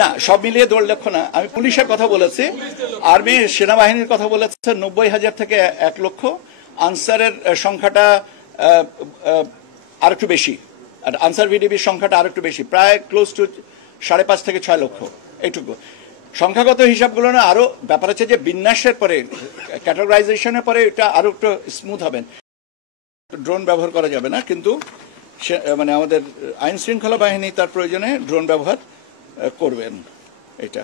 না, সব মিলিয়ে 1.5 লক্ষ না, আমি পুলিশের কথা বলেছি। আর্মি সেনাবাহিনীর কথা বলেছে 90,000 থেকে 1 লক্ষ। আনসারের সংখ্যাটা আর একটু বেশি, আর আনসার ভিডিপির সংখ্যাটা আর একটু বেশি, প্রায় ক্লোজ টু 5.5 থেকে 6 লক্ষ এইটুকু। সংখ্যাগত হিসাবগুলো না, আরো ব্যাপার হচ্ছে যে বিন্যাসের পরে, ক্যাটাগরাইজেশনের পরে এটা আরো একটু স্মুথ হবে। ড্রোন ব্যবহার করা যাবে না, কিন্তু মানে আমাদের আইন শৃঙ্খলা বাহিনী তার প্রয়োজনে ড্রোন ব্যবহার করবেন। এটা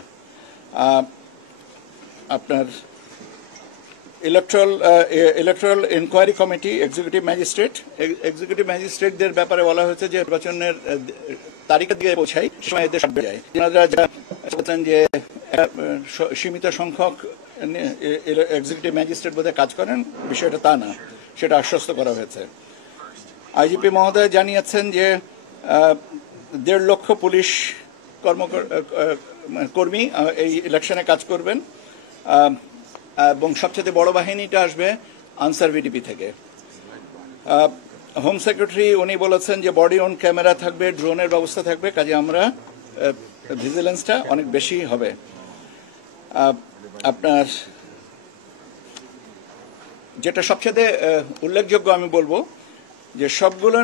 আপনার ইলেকট্রাল ইনকোয়ারি কমিটি, এক্সিকিউটিভ ম্যাজিস্ট্রেটদের ব্যাপারে বলা হয়েছে যে নির্বাচনের তারিখ দিয়ে পৌঁছাই সময় এদের সব যায়। বলছেন যে সীমিত সংখ্যক এক্সিকিউটিভ ম্যাজিস্ট্রেট বোধহয় কাজ করেন, বিষয়টা তা না, সেটা আশ্বস্ত করা হয়েছে। আইজিপি মহোদয় জানিয়েছেন যে 1.5 লক্ষ পুলিশ কর্মী এই ইলেকশনে কাজ করবেন, এবং সবচেয়ে বড় বাহিনীটা আসবে আনসার ভিডিপি থেকে। হোম সেক্রেটারি উনি বলেছেন যে বডি অন ক্যামেরা থাকবে, ড্রোনের ব্যবস্থা থাকবে, কাজে আমরা ভিজিলেন্সটা অনেক বেশি হবে। আপনার যেটা সবচেয়ে উল্লেখযোগ্য আমি বলবো যে সবগুলো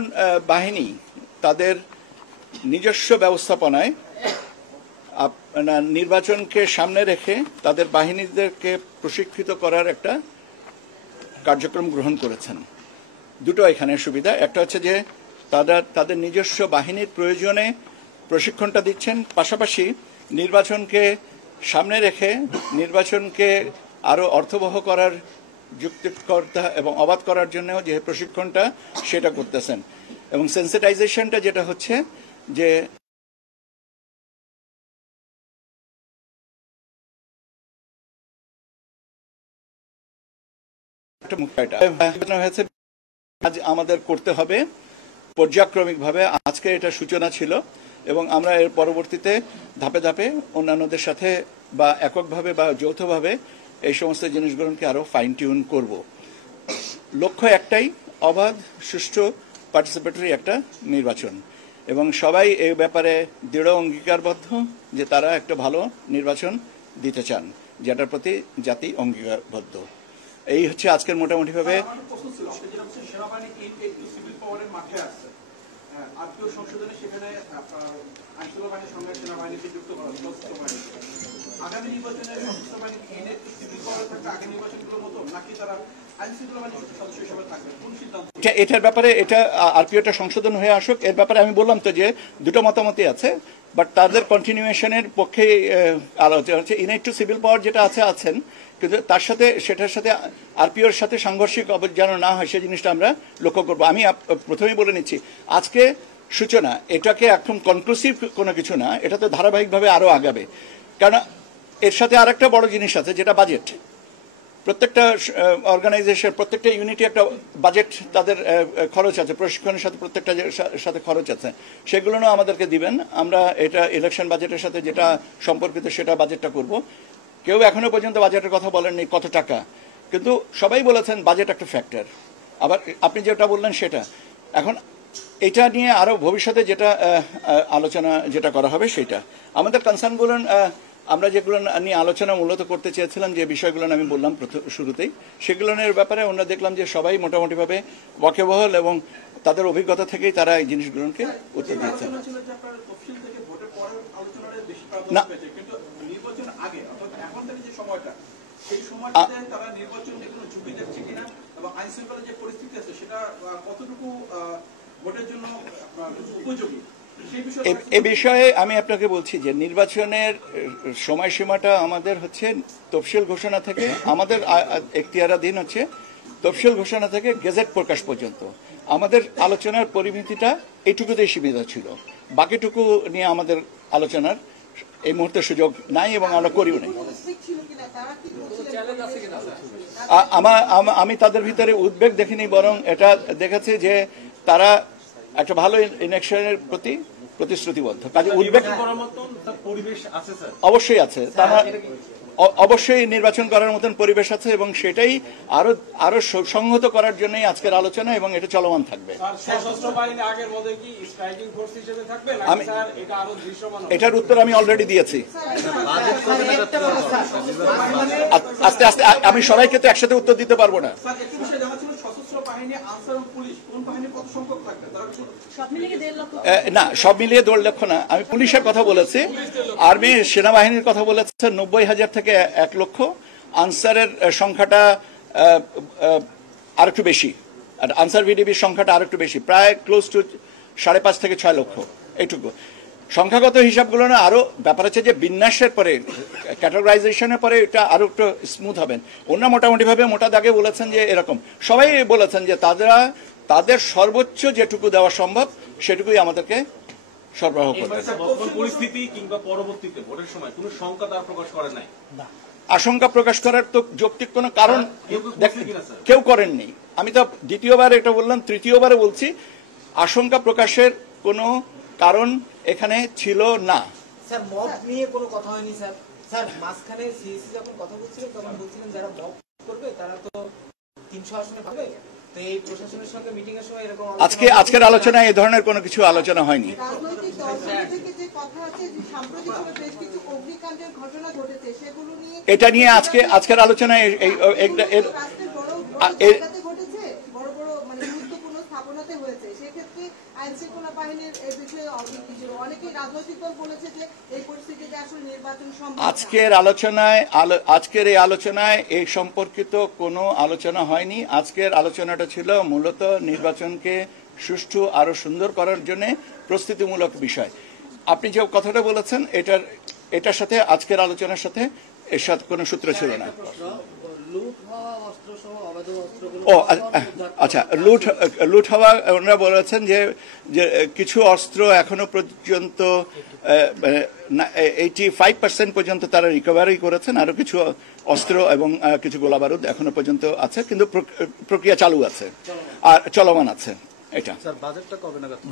বাহিনী তাদের নিজস্ব ব্যবস্থাপনায় নির্বাচনকে সামনে রেখে তাদের বাহিনীদেরকে প্রশিক্ষিত করার একটা কার্যক্রম গ্রহণ করেছেন। দুটো এখানে সুবিধা, একটা হচ্ছে যে তাদের নিজস্ব বাহিনীর প্রয়োজনে প্রশিক্ষণটা দিচ্ছেন, পাশাপাশি নির্বাচনকে সামনে রেখে নির্বাচনকে আরো অর্থবহ করার, যুক্তিকর্তা এবং অবাধ করার জন্য যে প্রশিক্ষণটা সেটা করতেছেন। এবং সেন্সিটাইজেশনটা যেটা হচ্ছে যে হয়েছে আজ আমাদের করতে হবে পর্যায়ক্রমিকভাবে। আজকে এটা সূচনা ছিল এবং আমরা এর পরবর্তীতে ধাপে ধাপে অন্যান্যদের সাথে বা এককভাবে বা যৌথভাবে এই সমস্ত জিনিসগুলোকে আরো ফাইন টিউন করব। লক্ষ্য একটাই, অবাধ, সুষ্ঠু, পার্টিসিপেটরি একটা নির্বাচন, এবং সবাই এই ব্যাপারে দৃঢ় অঙ্গীকারবদ্ধ যে তারা একটা ভালো নির্বাচন দিতে চান, যেটার প্রতি জাতি অঙ্গীকারবদ্ধ। এই হচ্ছে আজকের মোটামুটি ভাবে। এটার ব্যাপারে এটা আরপিওটা সংশোধন হয়ে আসুক, এর ব্যাপারে আমি বললাম তো যে দুটো মতামতই আছে, বাট তাদের কন্টিনিউয়েশনের পক্ষে আলোচনা হচ্ছে। ইনেট টু সিভিল পাওয়ার যেটা আছেন, কিন্তু তার সাথে সেটার সাথে আরপিওর সাথে সাংঘর্ষিক যেন না হয় সেই জিনিসটা আমরা লক্ষ্য করবো। আমি প্রথমেই বলে নিচ্ছি, আজকে সূচনা, এটাকে একদম কনক্লুসিভ কোনো কিছু না, এটা তো ধারাবাহিকভাবে আরো আগাবে। কারণ এর সাথে আর একটা বড় জিনিস আছে, যেটা বাজেট। প্রত্যেকটা অর্গানাইজেশন, প্রত্যেকটা ইউনিটি একটা বাজেট, তাদের খরচ আছে, প্রশিক্ষণের সাথে প্রত্যেকটা সাথে খরচ আছে, সেগুলোও আমাদেরকে দিবেন। আমরা এটা ইলেকশন বাজেটের সাথে যেটা সম্পর্কিত সেটা বাজেটটা করব। কেউ এখনো পর্যন্ত বাজেটের কথা বলেননি কত টাকা, কিন্তু সবাই বলেছেন বাজেট একটা ফ্যাক্টর। আবার আপনি যেটা বললেন সেটা, এখন এটা নিয়ে আরো ভবিষ্যতে যেটা আলোচনা যেটা করা হবে সেটা আমাদের কনসার্নগুলো, আমরা যেগুলো নিয়ে আলোচনা মূলত করতে চেয়েছিলাম, যে বিষয়গুলো আমি বললাম শুরুতেই, সেগুলোর ব্যাপারে আমরা দেখলাম যে সবাই মোটামুটিভাবে ওয়াকিবহাল এবং তাদের অভিজ্ঞতা থেকেই তারা এই জিনিসগুলোকে উত্তর দিচ্ছেন। না, এ বিষয়ে আমি আপনাকে বলছি যে নির্বাচনের সময়সীমাটা আমাদের হচ্ছে তফসিল ঘোষণা থেকে, আমাদের এখতিয়ারাধীন হচ্ছে তফসিল ঘোষণা থেকে গেজেট প্রকাশ পর্যন্ত। আমাদের আলোচনার পরিমিতিটা এইটুকুতেই সীমিত ছিল, বাকিটুকু নিয়ে আমাদের আলোচনার এই মুহূর্তে সুযোগ নাই এবং আমরা করিও নাই। আমি তাদের ভিতরে উদ্বেগ দেখিনি, বরং এটা দেখেছি যে তারা একটা ভালো ইলেকশনের প্রতি প্রতিশ্রুতিবদ্ধ। কাজে উদ্বেগ অবশ্যই আছে। অবশ্যই নির্বাচন করার মতন পরিবেশ আছে এবং সেটাই আরো আরো সংহত করার জন্যই আজকের আলোচনা এবং এটা চলমান থাকবে। এটার উত্তর আমি অলরেডি দিয়েছি। আস্তে আস্তে আমি সবাইকে তো একসাথে উত্তর দিতে পারবো না। না, সব মিলিয়ে 1.5 লক্ষ না, আমি পুলিশের কথা বলেছি। আর্মি সেনাবাহিনীর কথা বলেছে 90,000 থেকে 1 লক্ষ। আনসারের সংখ্যাটা আর একটু বেশি, আর আনসার ভিডিবির সংখ্যাটা আর একটু বেশি, প্রায় ক্লোজ টু 5.5 থেকে 6 লক্ষ, এইটুকু। সংখ্যাগত হিসাবগুলো না, আরো ব্যাপার হচ্ছে যে বিন্যাসের পরে, ক্যাটাগরাইজেশনের পরে এটা আরো একটু স্মুথ হবেন। ওনারা মোটামুটি ভাবে মোটা দাগে বলেছেন যে এরকম, সবাই বলেছেন যে তাদের সর্বোচ্চ যেটুকু দেওয়া সম্ভব সেটুকুই আমাদেরকে সরবরাহ করবে। পরিস্থিতি কিংবা পরবর্তীতে ভোটের সময় কোনো শঙ্কা তার প্রকাশ করে নাই, আশঙ্কা প্রকাশ করার তো যৌক্তিক কোনো কারণ কেউ করেননি। আমি তো দ্বিতীয়বার এটা বললাম, তৃতীয়বারে বলছি, আশঙ্কা প্রকাশের কোনো কারণ এখানে ছিল না। স্যার, মব নিয়ে কোনো কথা হয়নি স্যার। স্যার, মাঝখানে সিইসি যখন কথা বলছিলেন তখন বলছিলেন যারা মব করবে তারা তো 300 আসনে পাবে। তো এই প্রশাসনের সঙ্গে মিটিং এর সময় এরকম আজকের আলোচনায় এই ধরনের কোনো কিছু আলোচনা হয়নি। রাজনৈতিক দলগুলো থেকে যে কথা আছে যে সাম্প্রতিক সময়ে বেশ কিছু অগ্নিকাণ্ডের ঘটনা ঘটেছে, সেগুলো নিয়ে এটা নিয়ে আজকের আলোচনায় রাষ্ট্রের বড় জায়গাতে ঘটেছে, বড় বড় মানে গুরুত্বপূর্ণ স্থাপনাতে হয়েছে। সেক্ষেত্রে আইন শৃঙ্খলা বাহিনীর এই বিষয়ে অভিযোগ, অনেকেই রাজনৈতিক দল বলেছে যে এই পরিস্থিতিতে আসলে নির্বাচন সম্ভব। আজকের এই আলোচনায় এই সম্পর্কিত কোনো আলোচনা হয়নি। আজকের আলোচনাটা ছিল মূলত নির্বাচনকে সুষ্ঠু আরো সুন্দর করার জন্য প্রস্তুতিমূলক বিষয়। আপনি যে কথাটা বলেছেন এটার সাথে আজকের আলোচনার সাথে এর সাথে কোনো সূত্র ছিল না। ও আচ্ছা, লুট হওয়া, ওনারা বলেছেন যে কিছু অস্ত্র এখনো পর্যন্ত 85% পর্যন্ত তারা রিকভারি করেছেন, আরো কিছু অস্ত্র এবং কিছু গোলাবারুদ এখনো পর্যন্ত আছে, কিন্তু প্রক্রিয়া চালু আছে আর চলমান আছে। এটা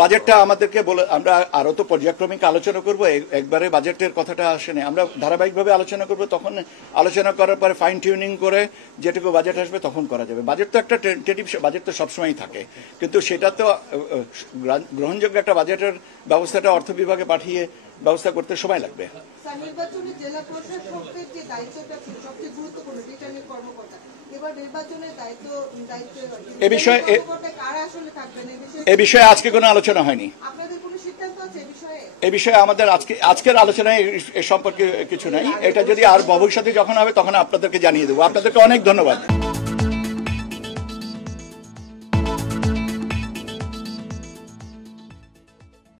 বাজেটটা আমাদেরকে বলে, আমরা আরো তো পর্যায়ক্রমিক আলোচনা করব, একবারে বাজেটের কথাটা আসেনি। আমরা ধারাবাহিকভাবে আলোচনা করব, তখন আলোচনা করার পরে ফাইন টিউনিং করে যেটুকু বাজেট আসবে তখন করা যাবে। বাজেট তো একটা টেন্টেটিভ, বাজেট তো সবসময়ই থাকে, কিন্তু সেটা তো গ্রহণযোগ্য একটা বাজেটের ব্যবস্থাটা অর্থ বিভাগে পাঠিয়ে ব্যবস্থা করতে সময় লাগবে। নির্বাচনে জেলা প্রশাসকের যে দায়িত্বটা ছিল সবচেয়ে গুরুত্বপূর্ণ, রিটার্নিং কর্মকর্তা, এবার নির্বাচনের দায়িত্ব এ বিষয়ে আজকে কোনো আলোচনা হয়নি। আপনাদের কোনো সিদ্ধান্ত আছে এ বিষয়ে? আমাদের আজকের আলোচনায় এ সম্পর্কে কিছু নাই। এটা যদি আর ভবিষ্যতে যখন হবে তখন আপনাদেরকে জানিয়ে দেবো। আপনাদেরকে অনেক ধন্যবাদ।